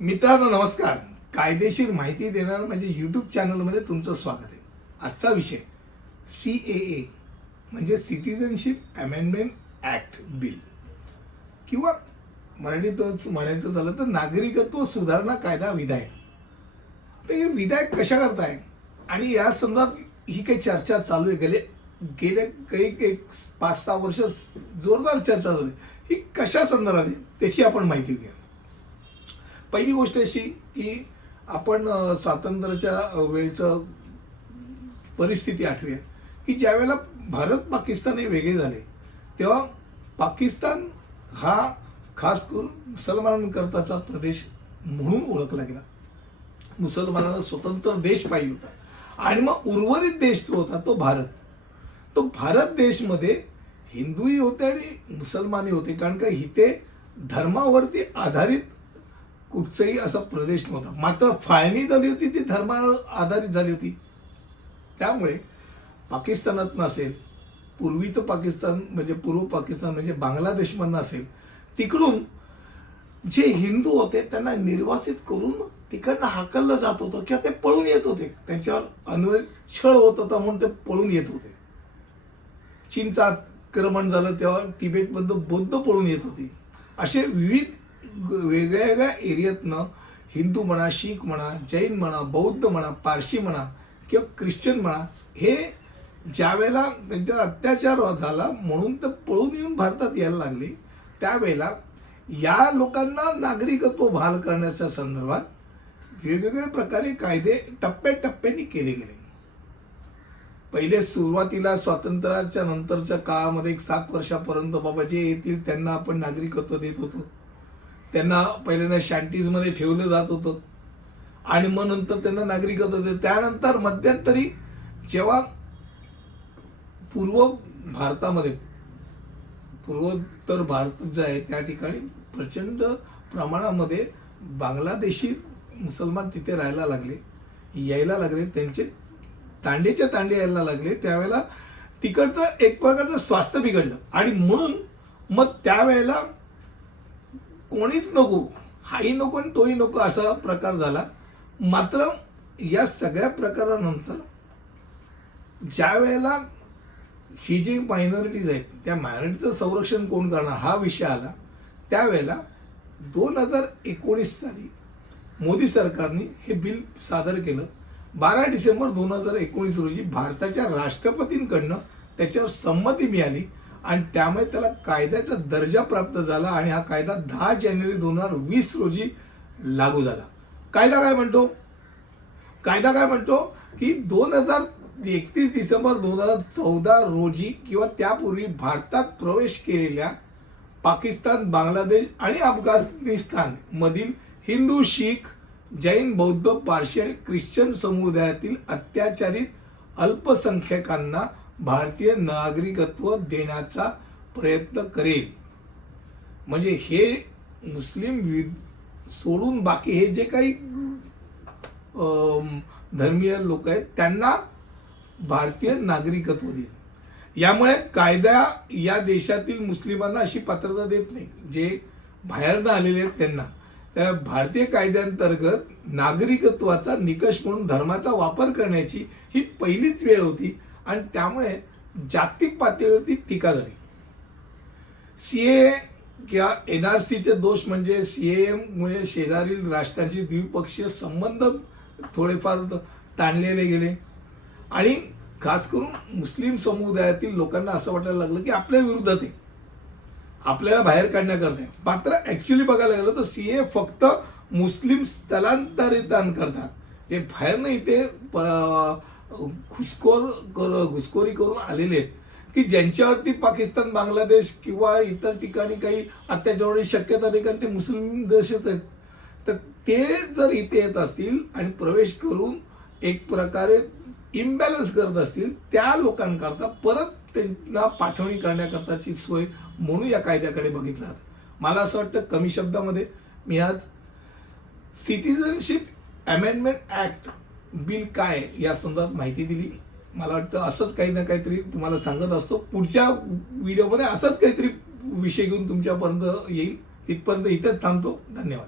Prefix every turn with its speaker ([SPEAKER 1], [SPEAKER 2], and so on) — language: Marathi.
[SPEAKER 1] मित्रांनो नमस्कार. कायदेशीर माहिती देणार म्हणजे यूट्यूब चॅनलमध्ये तुमचं स्वागत आहे. आजचा विषय सी ए ए म्हणजे सिटिझनशिप अमेंडमेंट ॲक्ट बिल किंवा मराठीत म्हणायचं झालं तर नागरिकत्व सुधारणा कायदा विधायक. तर हे विधायक कशा करताय आणि या संदर्भात ही काही चर्चा चालू आहे. गेले गेल्या काही काही पाच सहा वर्ष जोरदार चर्चा चालू आहे ही कशा संदर्भात आहे त्याची आपण माहिती घेऊया पहिली गोष्ट अशी की आपण स्वातंत्र्याच्या वेळचं परिस्थिती आठवूया की ज्यावेळेला भारत पाकिस्तान हे वेगळे झाले तेव्हा पाकिस्तान हा खास करून मुसलमानांकरताचा प्रदेश म्हणून ओळखला गेला. मुसलमानांना स्वतंत्र देश पाहिजे होता. आणि मग उर्वरित देश जो होता तो भारत. तो भारत देशमध्ये हिंदूही होते आणि मुसलमानही होते. कारण का इथे धर्मावरती आधारित कुठचाही असा प्रदेश नव्हता. मात्र फाळणी झाली होती ती धर्मावर आधारित झाली होती. त्यामुळे पाकिस्तानात नसेल पूर्वीचं पाकिस्तान म्हणजे पूर्व पाकिस्तान म्हणजे बांगलादेशमधनं असेल तिकडून जे हिंदू होते त्यांना निर्वासित करून तिकडनं हाकललं जात होतं किंवा ते पळून येत होते. त्यांच्यावर अन्वय छळ होत होता म्हणून ते पळून येत होते. चीनचं आक्रमण झालं तेव्हा तिबेटमधनं बौद्ध पळून येत होते. असे विविध वेगळ्या वेगळ्या एरियातनं हिंदू म्हणा शीख म्हणा जैन म्हणा बौद्ध म्हणा पारशी म्हणा किंवा ख्रिश्चन म्हणा हे ज्यावेळेला त्यांच्यावर अत्याचार झाला म्हणून ते पळून येऊन भारतात यायला लागले त्यावेळेला या लोकांना नागरिकत्व बहाल करण्याच्या संदर्भात वेगवेगळ्या प्रकारे कायदे टप्प्याटप्प्याने केले गेले. पहिले सुरुवातीला स्वातंत्र्याच्या नंतरच्या काळामध्ये एक सात वर्षापर्यंत बाबा जे येतील त्यांना आपण नागरिकत्व देत होतो. त्यांना पहिल्यांदा शांटीजमध्ये ठेवलं जात होतं. आणि मग नंतर त्यांना नागरिकत्व देत त्यानंतर मध्यंतरी जेव्हा पूर्व भारतामध्ये पूर्वोत्तर भारत जे आहे त्या ठिकाणी प्रचंड प्रमाणामध्ये बांगलादेशी मुसलमान तिथे राहायला लागले. यायला लागले त्यांचे तांडेच्या तांडे यायला लागले. त्यावेळेला तिकडचं एक प्रकारचं स्वास्थ्य बिघडलं. आणि म्हणून मग त्यावेळेला कोणीच नको हाही नको आणि तोही नको असा प्रकार झाला. मात्र या सगळ्या प्रकारानंतर ज्या वेळेला ही जी मायनॉरिटीज आहेत त्या मायनॉरिटीचं संरक्षण कोण करणार हा विषय आला. त्यावेळेला दोन हजार एकोणीस साली मोदी सरकारने हे बिल सादर केलं. बारा डिसेंबर दोन हजार एकोणीस रोजी भारताच्या राष्ट्रपतींकडनं त्याच्यावर संमती मिळाली आणि त्यामुळे त्याला कायद्याचा दर्जा प्राप्त झाला आणि हा कायदा दहा जानेवारी दोन हजार वीस रोजी लागू झाला. कायदा काय म्हणतो? कायदा काय म्हणतो? की दोन हजार एकतीस डिसेंबर दोन हजार चौदा रोजी किंवा त्यापूर्वी भारतात प्रवेश केलेल्या पाकिस्तान बांगलादेश आणि अफगाणिस्तान मधील हिंदू शीख जैन बौद्ध पारशी आणि ख्रिश्चन समुदायातील अत्याचारित अल्पसंख्यकांना भारतीय नागरिकत्व देण्याचा प्रयत्न करेल. म्हणजे हे मुस्लिम वि सोडून बाकी हे जे काही धर्मीय लोक आहेत त्यांना भारतीय नागरिकत्व देईल. यामुळे कायदा या देशातील मुस्लिमांना अशी पात्रता देत नाही. जे बाहेरनं आलेले आहेत त्यांना. भारतीय कायद्यांतर्गत नागरिकत्वाचा निकष म्हणून धर्माचा वापर करण्याची ही पहिलीच वेळ होती आणि त्यामुळे जागतिक पातळीवरती टीका झाली. सी ए किंवा एन आर सीचे दोष म्हणजे सी मुळे शेजारील राष्ट्रांशी द्विपक्षीय संबंध थोडेफार ताणलेले गेले. आणि खास करून मुस्लिम समुदायातील लोकांना असं वाटायला लागलं की आपल्या विरुद्धात आहे आपल्याला बाहेर काढण्याकरता मात्र ॲक्च्युली बघायला गेलं तर सी ए फक्त मुस्लिम स्थलांतरितांकरता जे बाहेर नाही ते प- घुसखोर घुसखोरी करून आलेले आहेत. की ज्यांच्यावरती पाकिस्तान बांगलादेश किंवा इतर ठिकाणी काही अत्याचाराची शक्यता नाही कारण ते मुस्लिम देशच आहेत. तर ते जर इथे येत असतील आणि प्रवेश करून एक प्रकारे इम्बॅलन्स करत असतील त्या लोकांकरता परत त्यांना पाठवणी करण्याकरताची सोय म्हणून या कायद्याकडे बघितलं जातं. मला असं वाटतं कमी शब्दामध्ये मी आज सिटिझनशिप अमेंडमेंट ॲक्ट बिल काय या संदर्भात माहिती दिली. मला वाटतं असंच काही ना काहीतरी तुम्हाला सांगत असतो. पुढच्या व्हिडिओमध्ये असंच काहीतरी विषय घेऊन तुमच्यापर्यंत येईल. तिथपर्यंत इथंच थांबतो. धन्यवाद.